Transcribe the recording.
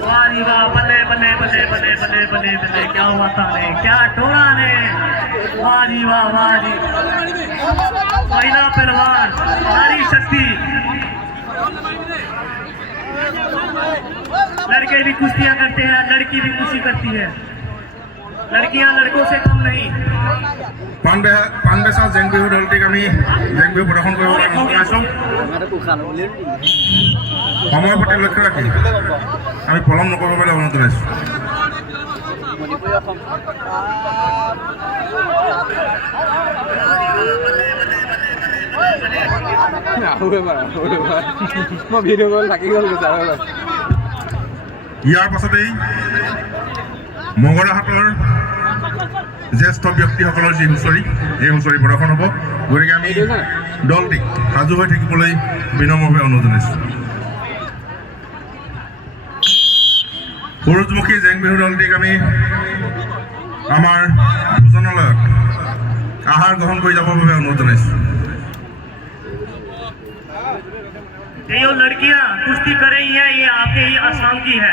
वाह वाह बल्ले बल्ले बल्ले बल्ले बल्ले बल्ले बल्ले क्या हुआ था ने क्या टोरा ने वाह जी महिला पहलवान नारी शक्ति लड़के भी कुश्तियां करते हैं लड़की भी कुश्ती करती है लड़कियां लड़कों से कम नहीं पानबेसा जेंग बिहु दलटिक आमी जेंग बिहु प्रदर्शन কৰিবলৈ অনুৰোধ জনাইছোঁ সময়ৰ প্ৰতি লক্ষ্য ৰাখি আমি পলম নকৰিবলৈ অনুৰোধ জনাইছোঁ মই ভিডিঅ' কল থাকি গ'ল ইয়াৰ পাছতেই মগৰাহাটৰ জ্যেষ্ঠ ব্যক্তিসকলৰ যি হুঁচৰি এই হুঁচৰি প্ৰদৰ্শন হ'ব গতিকে আমি দলটিক সাজু হৈ থাকিবলৈ বিনম্ৰভাৱে অনুৰোধ জনাইছোঁ সূৰুযমুখী জেং বিহু দলটিক আমি আমাৰ ভোজনালয়ত আহাৰ গ্ৰহণ কৰি যাবৰ বাবে অনুৰোধ জনাইছোঁ ये जो लड़कियां कुश्ती कर रही हैं ये आपके ही आसाम की है